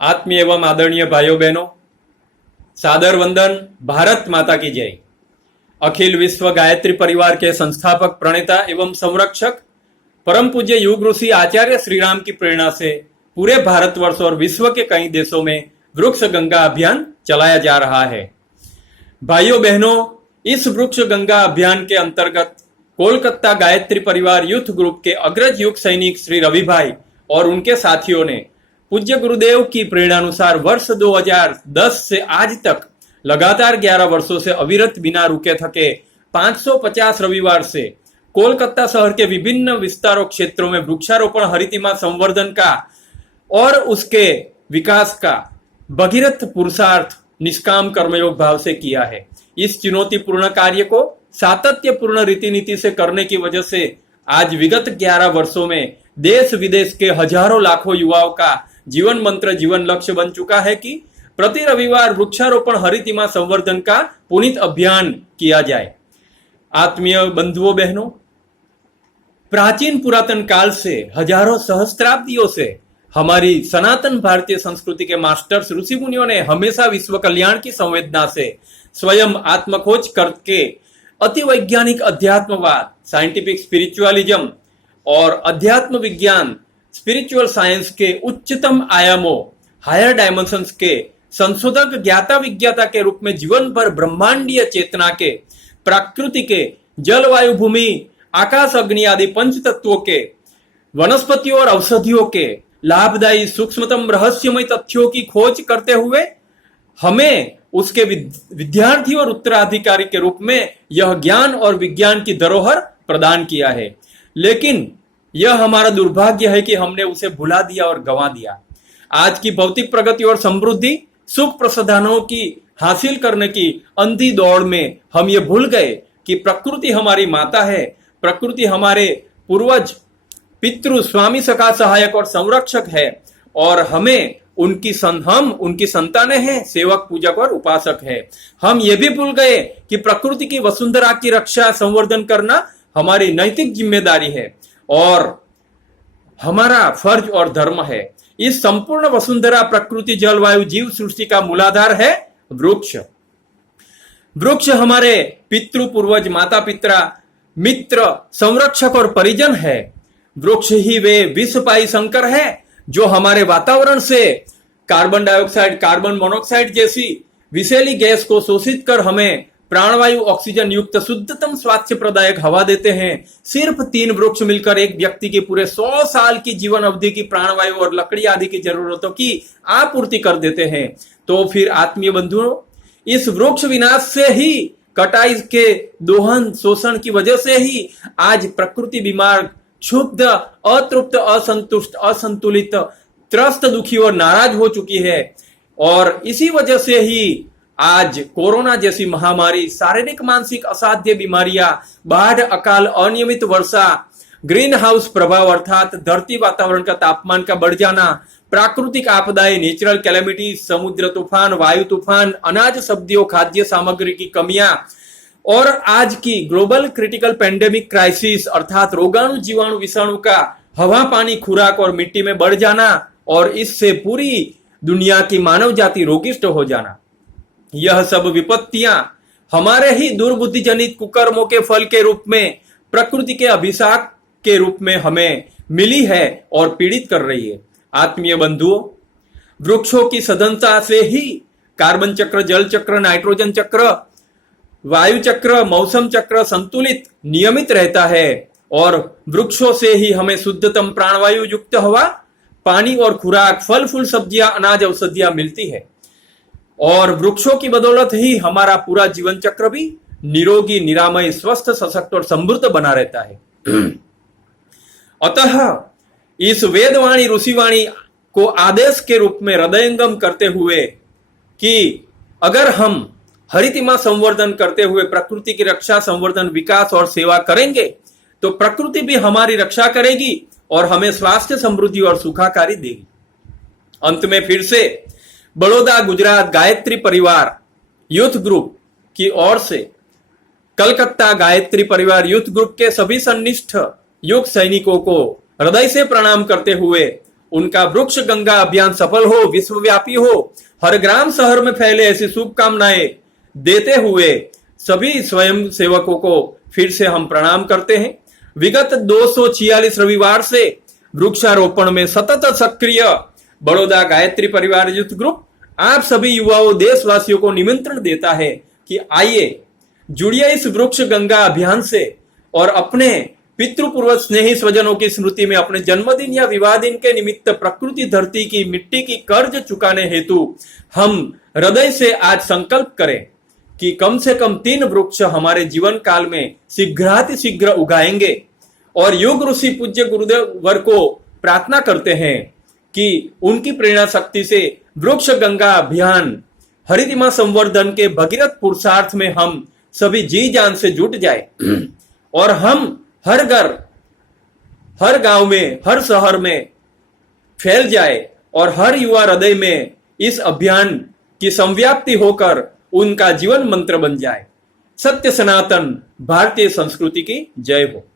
आत्मीय एवं आदरणीय भाइयों बहनों, सादर वंदन। भारत माता की जय। अखिल विश्व गायत्री परिवार के संस्थापक, प्रणेता एवं संरक्षक परम पूज्य युग ऋषि आचार्य श्री राम की प्रेरणा से पूरे भारतवर्ष और विश्व के कई देशों में वृक्ष गंगा अभियान चलाया जा रहा है। भाइयों बहनों, इस वृक्ष गंगा अभियान के अंतर्गत कोलकाता गायत्री परिवार यूथ ग्रुप के अग्रज युग सैनिक श्री रवि भाई और उनके साथियों ने पूज्य गुरुदेव की प्रेरणानुसार वर्ष 2010 से आज तक लगातार 11 वर्षों से अविरत बिना रुके थके 550 रविवार से कोलकाता शहर के विभिन्न विस्तारों क्षेत्रों में वृक्षारोपण, हरितिमा संवर्धन का और उसके विकास का भगीरथ पुरुषार्थ निष्काम कर्मयोग भाव से किया है। इस चुनौतीपूर्ण कार्य को सातत्यपूर्ण रीति नीति से करने की वजह से आज विगत 11 वर्षों में देश विदेश के हजारों लाखों युवाओं का जीवन मंत्र, जीवन लक्ष्य बन चुका है कि प्रति रविवार वृक्षारोपण, हरितिमा संवर्धन का पुनीत अभियान किया जाए। आत्मीय बंधुओं बहनों, प्राचीन पुरातन काल से हजारों सहस्त्राब्दियों से हमारी सनातन भारतीय संस्कृति के मास्टर्स ऋषि मुनियों ने हमेशा विश्व कल्याण की संवेदना से स्वयं आत्मखोज करके अति वैज्ञानिक अध्यात्मवाद, साइंटिफिक स्पिरिचुअलिज्म और अध्यात्म विज्ञान, स्पिरिचुअल साइंस के उच्चतम आयामों, हायर डायमेंशंस के संशोधक, ज्ञाता विज्ञाता के रूप में जीवन भर ब्रह्मांडीय चेतना के, प्रकृति के, जलवायु, भूमि, आकाश, अग्नि आदि पंच तत्वों के, वनस्पतियों और औषधियों के लाभदायी सूक्ष्मतम रहस्यमय तथ्यों की खोज करते हुए हमें उसके विद्यार्थी और उत्तराधिकारी के रूप में यह ज्ञान और विज्ञान की धरोहर प्रदान किया है। लेकिन यह हमारा दुर्भाग्य है कि हमने उसे भुला दिया और गंवा दिया। आज की भौतिक प्रगति और समृद्धि, सुख प्रसाधनों की हासिल करने की अंधी दौड़ में हम ये भूल गए कि प्रकृति हमारी माता है, प्रकृति हमारे पूर्वज, पितृ, स्वामी, सखा, सहायक और संरक्षक है और हम उनकी संतानें हैं, सेवक, पूजक और उपासक है। हम ये भी भूल गए कि प्रकृति की वसुंधरा की रक्षा, संवर्धन करना हमारी नैतिक जिम्मेदारी है और हमारा फर्ज और धर्म है। इस संपूर्ण वसुंधरा, प्रकृति, जलवायु, जीव सृष्टि का मूलाधार है वृक्ष। वृक्ष हमारे पितृ, पूर्वज, माता पिता, मित्र, संरक्षक और परिजन है। वृक्ष ही वे विषपाई शंकर है जो हमारे वातावरण से कार्बन डाइऑक्साइड, कार्बन मोनोऑक्साइड जैसी विषैली गैस को शोषित कर हमें प्राणवायु, ऑक्सीजन युक्त शुद्धतम स्वास्थ्य प्रदायक हवा देते हैं। सिर्फ 3 वृक्ष मिलकर एक व्यक्ति की पूरे 100 साल की जीवन अवधि की प्राणवायु और लकड़ी आदि की जरूरतों की आपूर्ति कर देते हैं। तो फिर आत्मीय बंधुओं, इस वृक्ष विनाश से ही, कटाई के दोहन, शोषण की वजह से ही आज प्रकृति बीमार, क्षुब्ध, अतृप्त, असंतुष्ट, असंतुलित, त्रस्त, दुखी और नाराज हो चुकी है। और इसी वजह से ही आज कोरोना जैसी महामारी, शारीरिक मानसिक असाध्य बीमारियां, बाढ़, अकाल, अनियमित वर्षा, ग्रीन हाउस प्रभाव अर्थात धरती वातावरण का तापमान का बढ़ जाना, प्राकृतिक आपदाएं, नेचुरल कैलेमिटी, समुद्र तूफान, वायु तूफान, अनाज, सब्जियों, खाद्य सामग्री की कमियां और आज की ग्लोबल क्रिटिकल पेंडेमिक क्राइसिस अर्थात रोगाणु, जीवाणु, विषाणु का हवा, पानी, खुराक और मिट्टी में बढ़ जाना और इससे पूरी दुनिया की मानव जाति रोगिष्ट हो जाना, यह सब विपत्तियां हमारे ही दुर्बुद्धि जनित कुकर्मों के फल के रूप में, प्रकृति के अभिशाप के रूप में हमें मिली है और पीड़ित कर रही है। आत्मीय बंधुओं, वृक्षों की सघनता से ही कार्बन चक्र, जल चक्र, नाइट्रोजन चक्र, वायु चक्र, मौसम चक्र संतुलित, नियमित रहता है और वृक्षों से ही हमें शुद्धतम प्राणवायु युक्त हवा, पानी और खुराक, फल फूल, सब्जियां, अनाज, औषधियां मिलती है और वृक्षों की बदौलत ही हमारा पूरा जीवन चक्र भी निरोगी, निरामय, स्वस्थ, सशक्त और समृद्ध बना रहता है। अतः इस वेदवाणी, ऋषिवाणी को आदेश के रूप में हृदयंगम करते हुए कि अगर हम हरितिमा संवर्धन करते हुए प्रकृति की रक्षा, संवर्धन, विकास और सेवा करेंगे तो प्रकृति भी हमारी रक्षा करेगी और हमें स्वास्थ्य, समृद्धि और सुखाकारी देगी। अंत में फिर से बड़ौदा गुजरात गायत्री परिवार यूथ ग्रुप की ओर से कलकत्ता गायत्री परिवार यूथ ग्रुप के सभी सन्निष्ठ युग सैनिकों को हृदय से प्रणाम करते हुए उनका वृक्ष गंगा अभियान सफल हो, विश्वव्यापी हो, हर ग्राम शहर में फैले, ऐसी शुभकामनाएं देते हुए सभी स्वयं सेवकों को फिर से हम प्रणाम करते हैं। विगत 246 रविवार से वृक्षारोपण में सतत सक्रिय बड़ौदा गायत्री परिवार यूथ ग्रुप आप सभी युवाओं, देशवासियों को निमंत्रण देता है कि आइए जुड़िए इस वृक्ष गंगा अभियान से और अपने पितृपूर्व स्नेही स्वजनों की स्मृति में अपने जन्मदिन या विवाह दिन के निमित्त प्रकृति धरती की मिट्टी की कर्ज चुकाने हेतु हम हृदय से आज संकल्प करें कि कम से कम 3 वृक्ष हमारे जीवन काल में शीघ्रातिशीघ्र उगाएंगे। और योग ऋषि पूज्य गुरुदेव वर को प्रार्थना करते हैं कि उनकी प्रेरणा शक्ति से वृक्ष गंगा अभियान हरितिमा संवर्धन के भगीरथ पुरुषार्थ में हम सभी जी जान से जुट जाए और हम हर घर, हर गांव में, हर शहर में फैल जाए और हर युवा हृदय में इस अभियान की संव्याप्ति होकर उनका जीवन मंत्र बन जाए। सत्य सनातन भारतीय संस्कृति की जय हो।